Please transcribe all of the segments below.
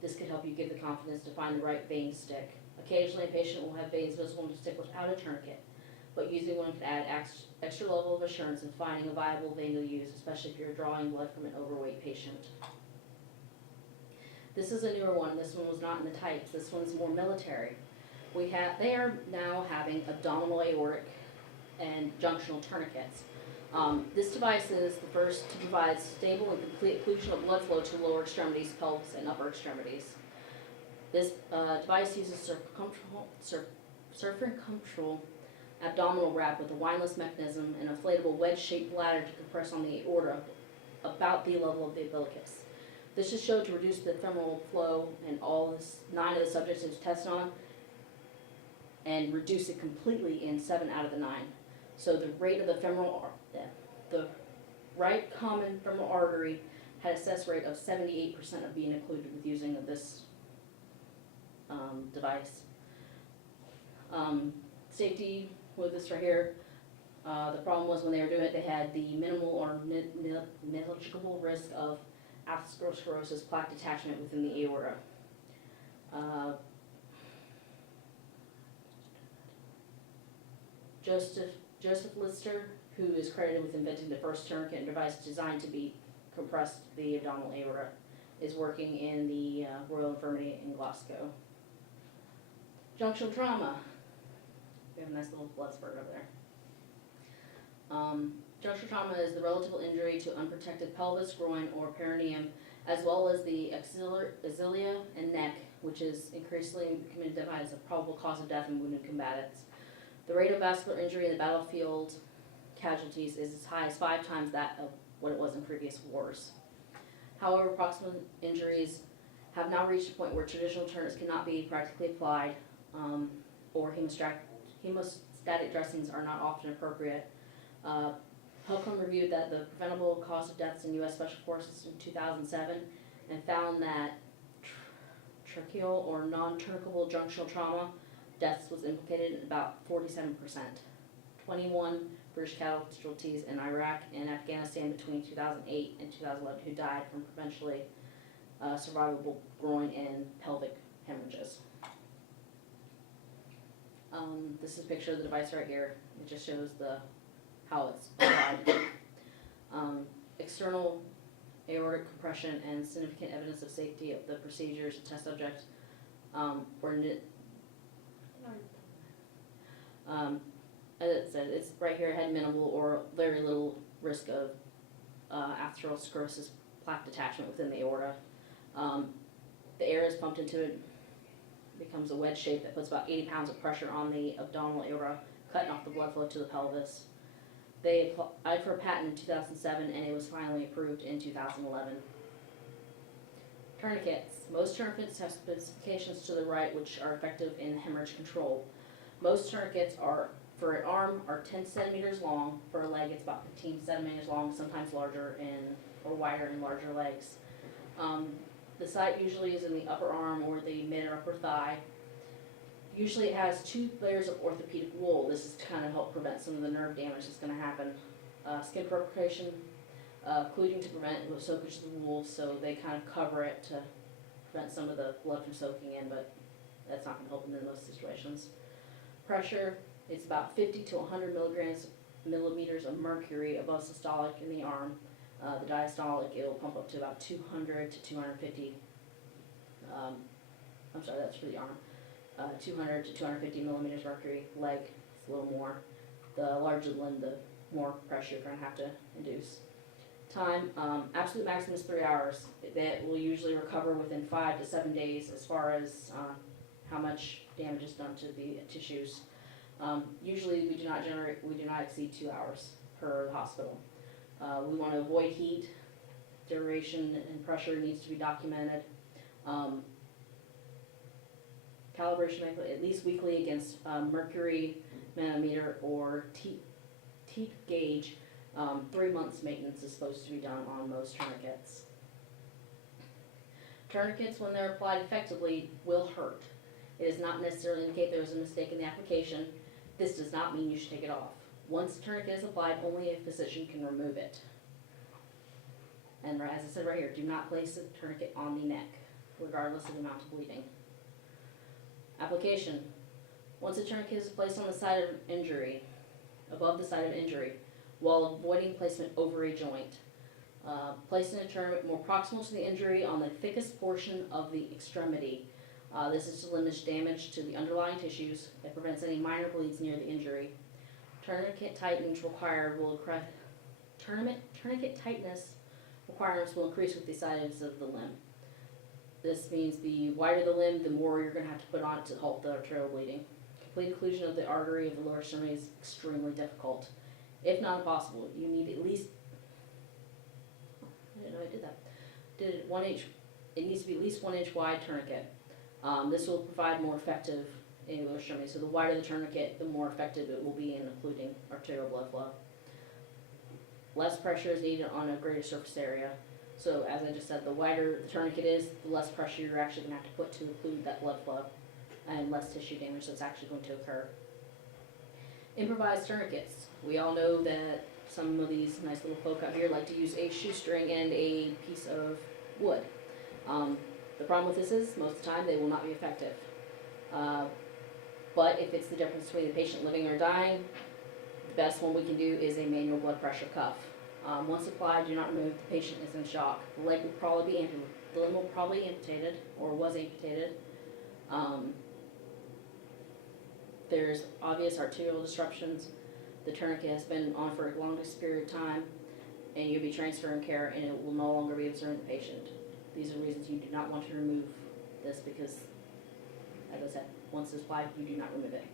This can help you give the confidence to find the right vein to stick. Occasionally, a patient will have veins visible to stick without a tourniquet, but using one can add extra level of assurance in finding a viable vein to use, especially if you're drawing blood from an overweight patient. This is a newer one. This one was not in the types. This one's more military. They are now having abdominal, aortic, and junctional tourniquets. This device is the first to provide stable and complete occlusion of blood flow to lower extremities, pelvis, and upper extremities. This device uses circumferential abdominal wrap with a windlass mechanism and inflatable wedge-shaped bladder to compress on the aorta about the level of the umbilicus. This is shown to reduce the femoral flow in 9 of the subjects it was tested on, and reduce it completely in 7 out of the 9. So the rate of the right common femoral artery had a success rate of 78% of being occluded with using this device. Safety with this right here, the problem was when they were doing it, they had the minimal or negligible risk of atherosclerosis plaque detachment within the aorta. Joseph Lister, who is credited with inventing the first tourniquet device designed to be compressed the abdominal aorta, is working in the Royal Infirmary in Glasgow. Junctional trauma. We have a nice little blood spurt over there. Junctional trauma is the relative injury to unprotected pelvis, groin, or perineum, as well as the axilla and neck, which is increasingly becoming identified as a probable cause of death in wounded combatants. The rate of vascular injury in the battlefield casualties is as high as 5 times that of what it was in previous wars. However, proximal injuries have now reached a point where traditional tourniquets cannot be practically applied, or hemostatic dressings are not often appropriate. Holcomb reviewed that the preventable cause of deaths in U.S. Special Forces in 2007 and found that tracheal or non-tourniquetable junctional trauma deaths was implicated in about 47%. 21 British casualties in Iraq and Afghanistan between 2008 and 2011 who died from potentially survivable groin and pelvic hemorrhages. This is a picture of the device right here. It just shows how it's applied. External aortic compression and significant evidence of safety of the procedures and test subjects were as it said, it's right here, it had minimal or very little risk of atherosclerosis plaque detachment within the aorta. The air is pumped into it, becomes a wedge shape that puts about 80 pounds of pressure on the abdominal aorta, cutting off the blood flow to the pelvis. They applied for a patent in 2007 and it was finally approved in 2011. Tourniquets. Most tourniquets have specifications to the right which are effective in hemorrhage control. Most tourniquets for an arm are 10 centimeters long. For a leg, it's about 15 centimeters long, sometimes larger or wider in larger legs. The site usually is in the upper arm or the mid or upper thigh. Usually it has 2 layers of orthopedic wool. This is to kind of help prevent some of the nerve damage that's going to happen. Skin perforation, occluding to prevent soakage of the wool, so they kind of cover it to prevent some of the blood from soaking in, but that's not going to help in most situations. Pressure, it's about 50 to 100 millimeters of mercury above systolic in the arm. The diastolic, it'll pump up to about 200 to 250, I'm sorry, that's for the arm. 200 to 250 millimeters mercury. Leg, it's a little more. The larger the limb, the more pressure you're going to have to induce. Time, absolute maximum is 3 hours. That will usually recover within 5 to 7 days as far as how much damage is done to the tissues. Usually we do not exceed 2 hours per hospital. We want to avoid heat. Duration and pressure needs to be documented. Calibration at least weekly against mercury manometer or teat gauge. 3 months maintenance is supposed to be done on most tourniquets. Tourniquets, when they're applied effectively, will hurt. It does not necessarily indicate there was a mistake in the application. This does not mean you should take it off. Once a tourniquet is applied, only a physician can remove it. And as I said right here, do not place a tourniquet on the neck. regardless of the amount of bleeding. Application. Once a tourniquet is placed on the site of injury, above the site of injury, while avoiding placement over a joint, placing a tourniquet more proximal to the injury on the thickest portion of the extremity. This is to limit damage to the underlying tissues. It prevents any minor bleeds near the injury. Tourniquet tightness requirements will increase with the size of the limb. This means the wider the limb, the more you're going to have to put on it to halt the arterial bleeding. Complete occlusion of the artery of the lower extremity is extremely difficult, if not impossible. You need at least, I didn't know I did that. It needs to be at least 1 inch wide tourniquet. This will provide more effective in the lower extremity. So the wider the tourniquet, the more effective it will be in occluding arterial blood flow. Less pressure is needed on a greater surface area. So as I just said, the wider the tourniquet is, the less pressure you're actually going to have to put to occlude that blood flow, and less tissue damage that's actually going to occur. Improvised tourniquets. We all know that some of these nice little folk out here like to use a shoestring and a piece of wood. The problem with this is, most of the time, they will not be effective. But if it's the difference between the patient living or dying, the best one we can do is a manual blood pressure cuff. Once applied, do not remove. The patient is in shock. The leg will probably be amputated. The limb will probably be amputated or was amputated. There's obvious arterial disruptions. The tourniquet has been on for a longest period of time, and you'll be transferring care, and it will no longer be observing the patient. These are reasons you do not want to remove this because, as I said, once it's applied, you do not remove it.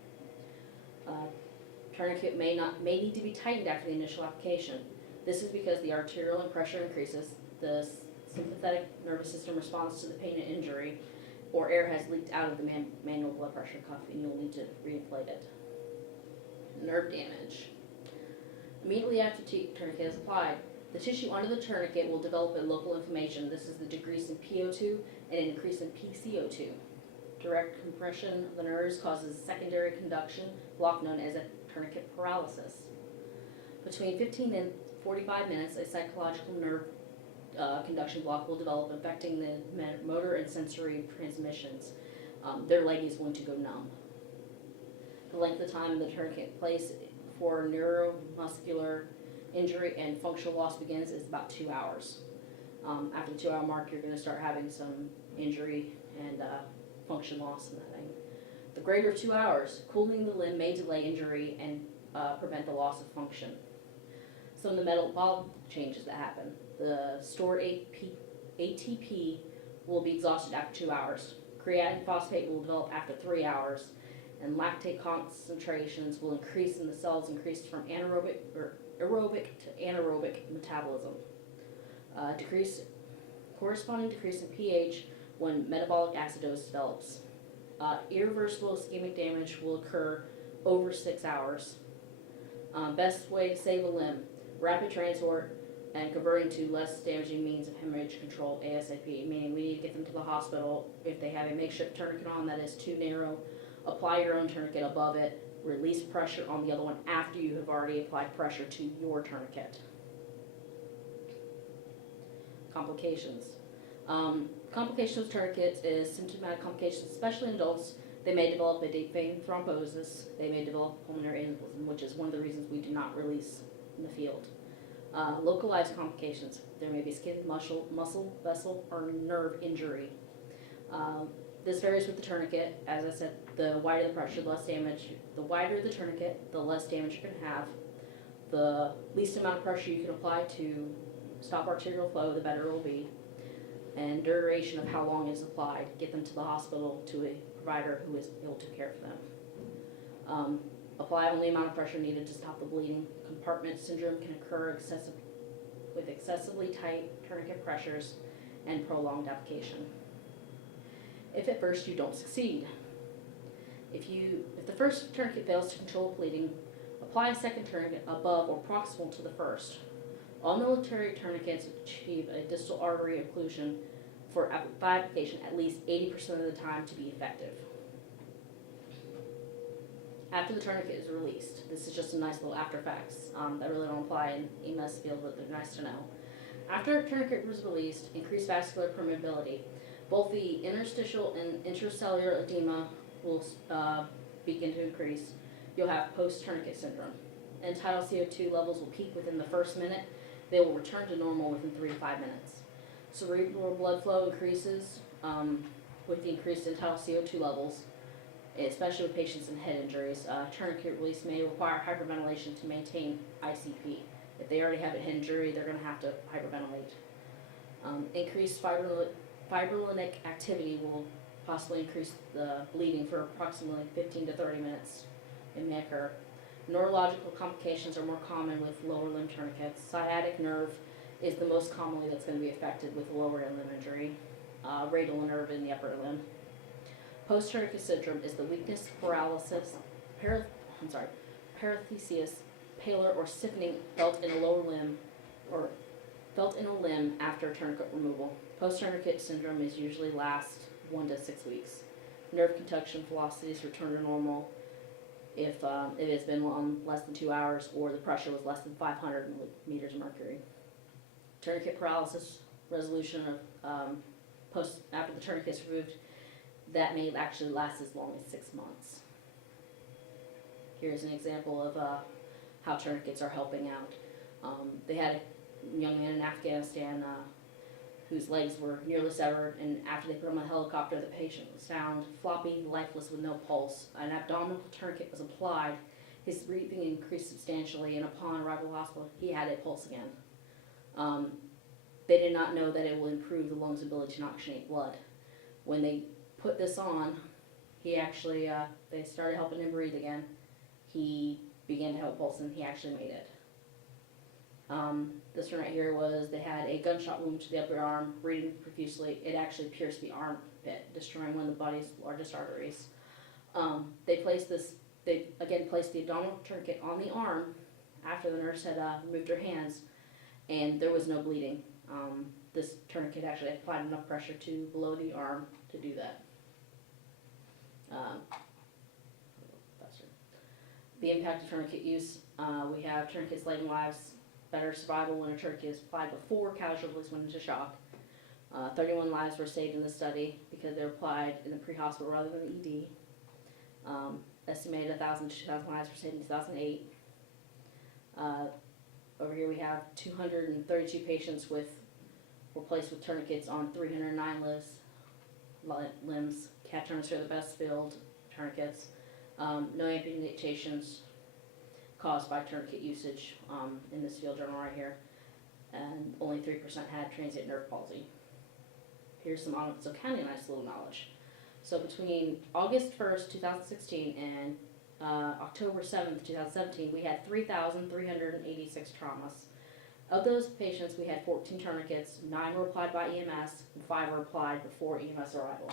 Tourniquet may need to be tightened after the initial application. This is because the arterial and pressure increases, the sympathetic nervous system responds to the pain and injury, or air has leaked out of the manual blood pressure cuff, and you'll need to reinflate it. Nerve damage. Immediately after tourniquet is applied, the tissue under the tourniquet will develop a local inflammation. This is the decrease in PO2 and an increase in PCO2. Direct compression of the nerves causes secondary conduction block known as a tourniquet paralysis. Between 15 and 45 minutes, a psychological nerve conduction block will develop, affecting the motor and sensory transmissions. Their leg is going to go numb. The length of time the tourniquet place for neuromuscular injury and functional loss begins is about 2 hours. After the 2 hour mark, you're going to start having some injury and function loss in that thing. The greater of 2 hours, cooling the limb may delay injury and prevent the loss of function. Some of the metabolic changes that happen. The stored ATP will be exhausted after 2 hours. Creatine phosphate will develop after 3 hours, and lactate concentrations will increase in the cells, increased from aerobic to anaerobic metabolism. Corresponding decrease in pH when metabolic acidosis develops. Irreversible ischemic damage will occur over 6 hours. Best way to save a limb: rapid transport and converting to less damaging means of hemorrhage control ASAP, meaning we need to get them to the hospital. If they have a makeshift tourniquet on that is too narrow, apply your own tourniquet above it, release pressure on the other one after you have already applied pressure to your tourniquet. Complications. Complications of tourniquets is symptomatic complications, especially in adults. They may develop a deep vein thrombosis. They may develop pulmonary embolism, which is one of the reasons we do not release in the field. Localized complications. There may be skin, muscle, vessel, or nerve injury. This varies with the tourniquet. As I said, the wider the pressure, the less damage. The wider the tourniquet, the less damage you're going to have. The least amount of pressure you can apply to stop arterial flow, the better it will be. And duration of how long is applied. Get them to the hospital to a provider who is able to care for them. Apply only amount of pressure needed to stop the bleeding. Compartment syndrome can occur with excessively tight tourniquet pressures and prolonged application. If at first you don't succeed. If the first tourniquet fails to control bleeding, apply a second tourniquet above or proximal to the first. All military tourniquets achieve a distal artery occlusion for application at least 80% of the time to be effective. After the tourniquet is released, this is just a nice little after facts that really don't apply in EMS field, but they're nice to know. After a tourniquet was released, increased vascular permeability. Both the interstitial and intracellular edema will begin to increase. You'll have post-tourniquet syndrome. And tidal CO2 levels will peak within the first minute. They will return to normal within 3 to 5 minutes. Cerebral blood flow increases with the increased in tidal CO2 levels, especially with patients in head injuries. Tourniquet release may require hyperventilation to maintain ICP. If they already have a head injury, they're going to have to hyperventilate. Increased fibrinolytic activity will possibly increase the bleeding for approximately 15 to 30 minutes. It may occur. Neurological complications are more common with lower limb tourniquets. Sciatic nerve is the most commonly that's going to be affected with lower limb injury. Radial nerve in the upper limb. Post-tourniquet syndrome is the weakness, paralysis, paralysis, pallor, or stiffening felt in a lower limb or felt in a limb after tourniquet removal. Post-tourniquet syndrome is usually lasts 1 to 6 weeks. Nerve conduction velocities return to normal if it has been on less than 2 hours or the pressure was less than 500 meters of mercury. Tourniquet paralysis resolution of after the tourniquet is removed, that may actually last as long as 6 months. Here's an example of how tourniquets are helping out. They had a young man in Afghanistan whose legs were nearly severed, and after they put him on a helicopter, the patient was found floppy, lifeless, with no pulse. An abdominal tourniquet was applied. His breathing increased substantially, and upon arrival at the hospital, he had a pulse again. They did not know that it will improve the lungs' ability to oxygenate blood. When they put this on, he actually, they started helping him breathe again. He began to have a pulse, and he actually made it. This one right here was, they had a gunshot wound to the upper arm, bleeding profusely. It actually pierced the armpit, destroying one of the body's largest arteries. They placed the abdominal tourniquet on the arm after the nurse had removed her hands, and there was no bleeding. This tourniquet actually applied enough pressure to below the arm to do that. The impact of tourniquet use, we have tourniquets saving lives, better survival when a tourniquet is applied before casualties went into shock. 31 lives were saved in the study because they were applied in the pre-hospital rather than the ED. Estimated 1,000 to 2,000 lives were saved in 2008. Over here we have 232 patients were placed with tourniquets on 309 limbs. Cat tourniquets are the best filled tourniquets. No amputations caused by tourniquet usage in this field journal right here, and only 3% had transient nerve palsy. Here's some Kandice little knowledge. So between August 1st, 2016 and October 7th, 2017, we had 3,386 traumas. Of those patients, we had 14 tourniquets, 9 were applied by EMS, and 5 were applied before EMS arrival.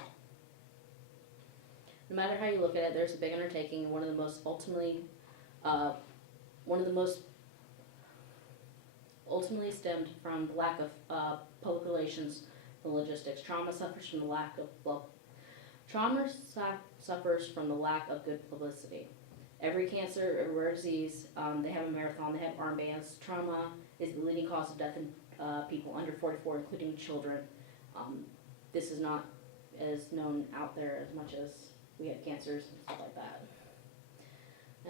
No matter how you look at it, there's a big undertaking, and one of the most ultimately stemmed from the lack of public relations and logistics. Trauma suffers from the lack of good publicity. Every cancer, every rare disease, they have a marathon, they have armbands. Trauma is the leading cause of death in people under 44, including children. This is not as known out there as much as we have cancers and stuff like that.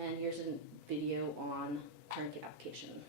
And here's a video on tourniquet application.